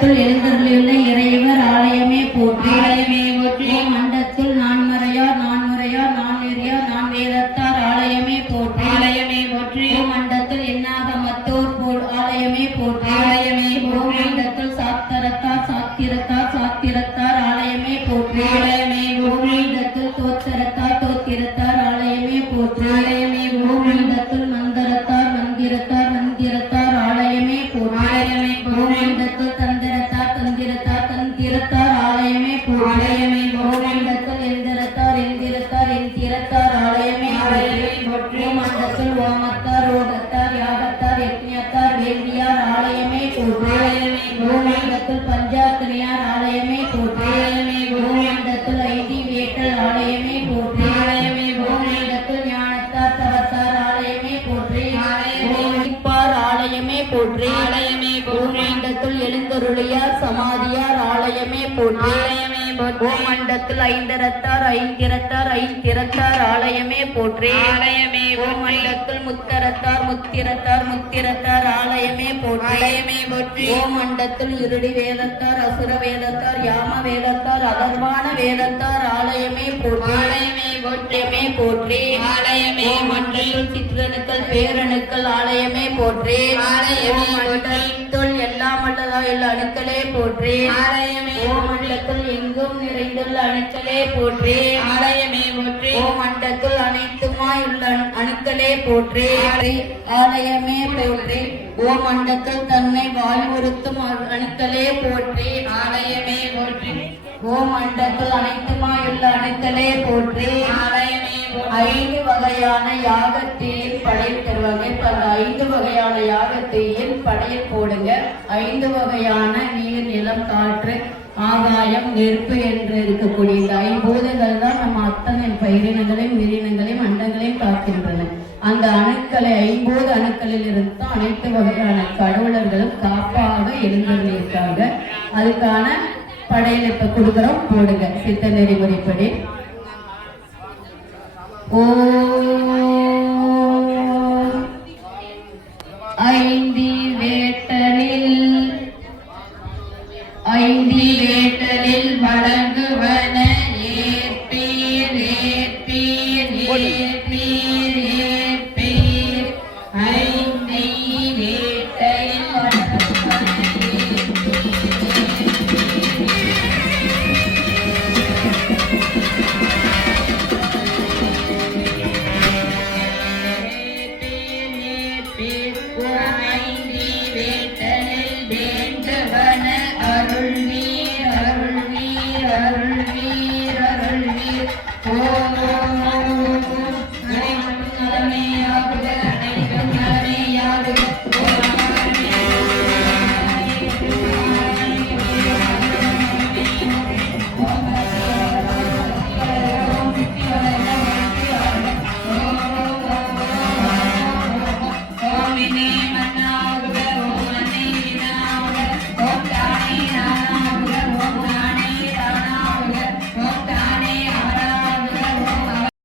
மண்டத்துள் எழுந்தருளியுள்ள இறைவர் ஆலயமே போற்றி ஆலயமே போற்றி. மண்டத்துள் நான்மறையார் நான்முறையார் நான்நெறியார் நான் வேதத்தார் ஆலயமே போற்றி ஆலயமே போற்றி. மண்டத்துள் எண்ணாகமத்தோர் போல் ஆலயமே போற்றி ஆலயமே போற்றி. மண்டத்துள் சாத்திரத்தார் சாத்திரத்தார் சாத்திரத்தார் ஆலயமே போற்றி ஆலயமே போற்றி. மண்டத்துள் தோத்திரத்தார் தோத்திரத்தார் ஆலயமே போற்றி ஆலயமே போற்றி. மண்டத்துள் மந்திரத்தார் மந்திரத்தார் மந்திரத்தார் ஆலயமே போற்றி ஆலயமே போற்றி. மண்டத்துள் தந்திரத்தார் தந்திரத்தார் தந்திரத்தார் ஆலயமே போற்றி ஆலயமே போற்றி. மண்டத்துள் எந்திரத்தார் எந்திரத்தார் எந்திரத்தார் ஆலயமே ஆலயமே போற்றி. மண்டத்துள் ஓமத்தார் ஓகத்தார் யாகத்தார் யக்ஞத்தார் வேள்வியார் ஆலயமே போற்றி ஆலயமே போற்றி. மண்டத்துள் பஞ்சாத்திரியார் ஆலயமே போற்றி ஆலயமே போற்றி. மண்டத்துள் ஐதி வேட்டல் ஆலயமே போற்றி ஆலயமே போற்றி. மண்டத்துள் ஞானத்தார் தவத்தார் ஆலயமே போற்றி ஆலயமே பார் ஆலயமே போற்றி ஆலயமே போற்றி. மண்டத்துள் எழுந்தருளியார் சமாதியார் ஆலயமே போற்றி ஆலயமே போற்றி. மண்டத்துள் ஐந்தரத்தார் ஐந்திரத்தார் ஐந்திரத்தார் ஆலயமே போற்றி ஆலயமே போற்றி. மண்டத்துள் முத்தரத்தார் முத்திரத்தார் முத்திரத்தார் ஆலயமே போற்றி ஆலயமே போற்றி. மண்டத்துள் இருடி வேதத்தார் அசுர வேதத்தார் யாம வேதத்தார் அதர்வான வேதத்தார் ஆலயமே போற்றி ஆலயமே போற்றியமே போற்றி ஆலயமே. மண்டத்துள் சிற்றணுக்கள் பேரணுக்கள் ஆலயமே போற்றி ஆலயமே. மண்டத்துள் எல்லாம் அல்ல அணுக்களே போற்றி ஆலயமே. மண்டத்துள் எங்கும் நிறைந்துள்ள அணுக்களே போற்றி ஆலயமே போற்றி. மண்டத்துள் அனைத்துமாய் உள்ள அணுக்களே போற்றி ஆலயமே போற்றி. மண்டத்துள் தன்னை வாழ்வுறுத்தும் அணுக்களே போற்றி ஆலயமே போற்றி. மண்டத்துள் அனைத்துமாயுள்ள அணுக்களே போற்றி ஆலயமே. 5 வகையான யாகத்தீயில் படையல் தருவாங்க. இப்ப அந்த 5 வகையான யாகத்தீயில் படையல் போடுங்க. 5 வகையான நீர் நிலம் காற்று ஆகாயம் நெருப்பு என்று இருக்கக்கூடிய இந்த 5 பூதங்கள் தான் நம்ம அத்தனை பயிரினங்களையும் உயிரினங்களையும் அண்டங்களையும் காக்கின்றன. அந்த அணுக்களை 50 அணுக்களில் இருந்து தான் அனைத்து வகையான கடவுளர்களும் காப்பாக எழுந்திருக்காங்க. அதுக்கான படையல் இப்ப கொடுக்கிறோம், போடுங்க சித்த நெறிமுறைப்படி. ஐந்தி வேட்டலில் ஐந்தி